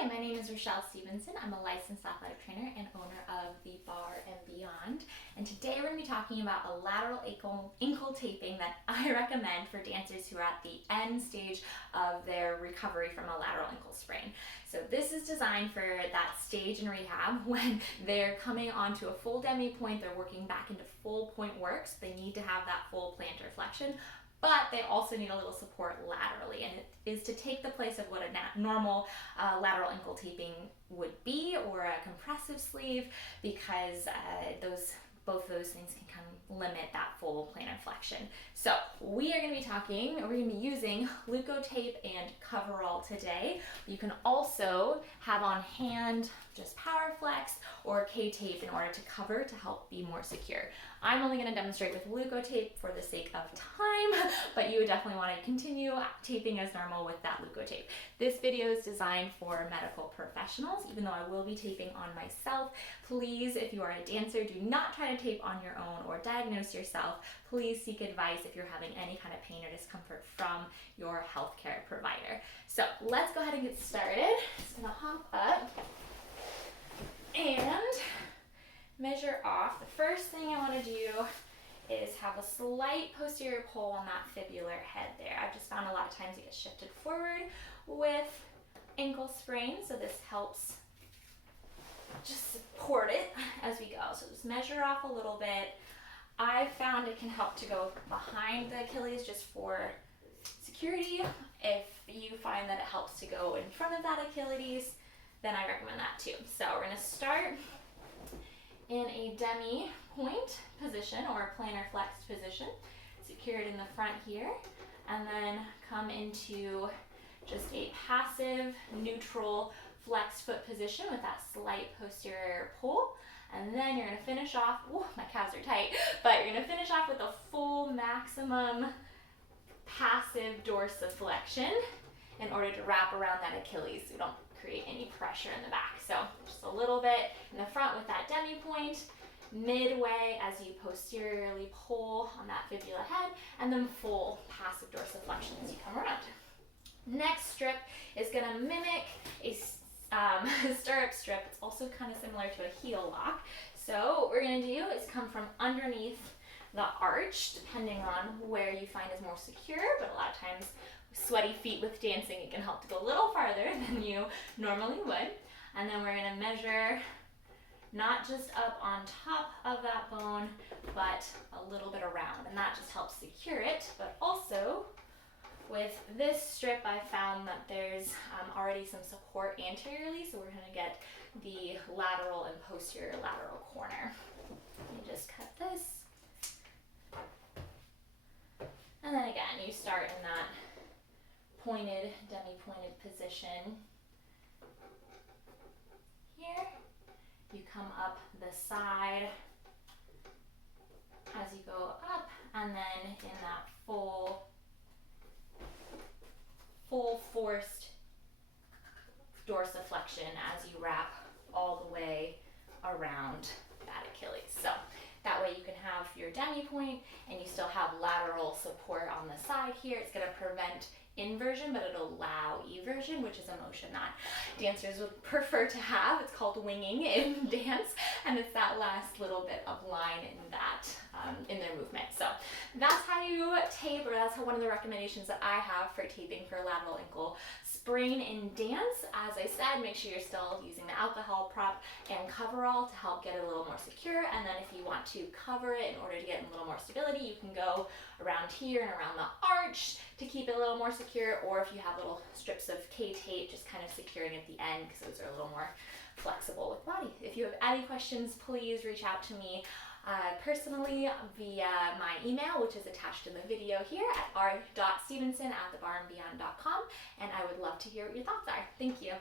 Hi, my name is Richelle Stevenson. I'm a licensed athletic trainer and owner of the Bar and Beyond. And today we're going to be talking about a lateral ankle taping that I recommend for dancers who are at the end stage of their recovery from a lateral ankle sprain. So this is designed for that stage in rehab when they're coming onto a full demi pointe, they're working back into full point work, so they need to have that full plantar flexion. But they also need a little support laterally, and it is to take the place of what a normal lateral ankle taping would be, or a compressive sleeve, because both of those things can kind of limit that full plantar flexion. So we're going to be using leukotape and coverall today. You can also have on hand just power flex or K-tape in order to cover to help be more secure. I'm only going to demonstrate with leukotape for the sake of time, but you would definitely want to continue taping as normal with that leukotape. This video is designed for medical professionals, even though I will be taping on myself. Please, if you are a dancer, do not try to tape on your own or diagnose yourself. Please seek advice if you're having any kind of pain or discomfort from your healthcare provider. So let's go ahead and get started. Just gonna hop up and measure off. The first thing I want to do is have a slight posterior pull on that fibular head there. I've just found a lot of times it gets shifted forward with ankle sprains, so this helps just support it as we go. So just measure off a little bit. I've found it can help to go behind the Achilles just for security. If you find that it helps to go in front of that Achilles, then I recommend that too. So we're going to start in a demi point position or a plantar flexed position, secured in the front here, and then come into just a passive neutral flexed foot position with that slight posterior pull. And then you're going to finish off, my calves are tight, but you're going to finish off with a full maximum passive dorsiflexion in order to wrap around that Achilles so you don't create any pressure in the back. So just a little bit in the front with that demi point, midway as you posteriorly pull on that fibula head, and then full passive dorsiflexion as you come around. Next strip is going to mimic a stirrup strip. It's also kind of similar to a heel lock. So what we're going to do is come from underneath the arch, depending on where you find is more secure, but a lot of times sweaty feet with dancing, it can help to go a little farther than you normally would. And then we're going to measure not just up on top of that bone, but a little bit around, and that just helps secure it. But also with this strip, I found that there's already some support anteriorly, so we're going to get the lateral and posterior lateral corner. You just cut this, and then again, you start in that pointed, demi-pointed position here. You come up the side as you go up, and then in that full forced dorsiflexion as you wrap all the way around that Achilles. So that way you can have your demi point and you still have lateral support on the side here. It's going to prevent inversion, but it'll allow eversion, which is a motion that dancers would prefer to have. It's called winging in dance, and it's that last little bit of line in that in their movement. So that's how you tape, or that's one of the recommendations that I have for taping for lateral ankle sprain in dance. As I said, make sure you're still using the alcohol prop and coverall to help get it a little more secure. And then if you want to cover it in order to get a little more stability, you can go around here and around the arch to keep it a little more secure, or if you have little strips of K-tape just kind of securing at the end, because those are a little more flexible with body. If you have any questions, please reach out to me personally via my email, which is attached in the video here at r.stevenson@thebarandbeyond.com, and I would love to hear what your thoughts are. Thank you.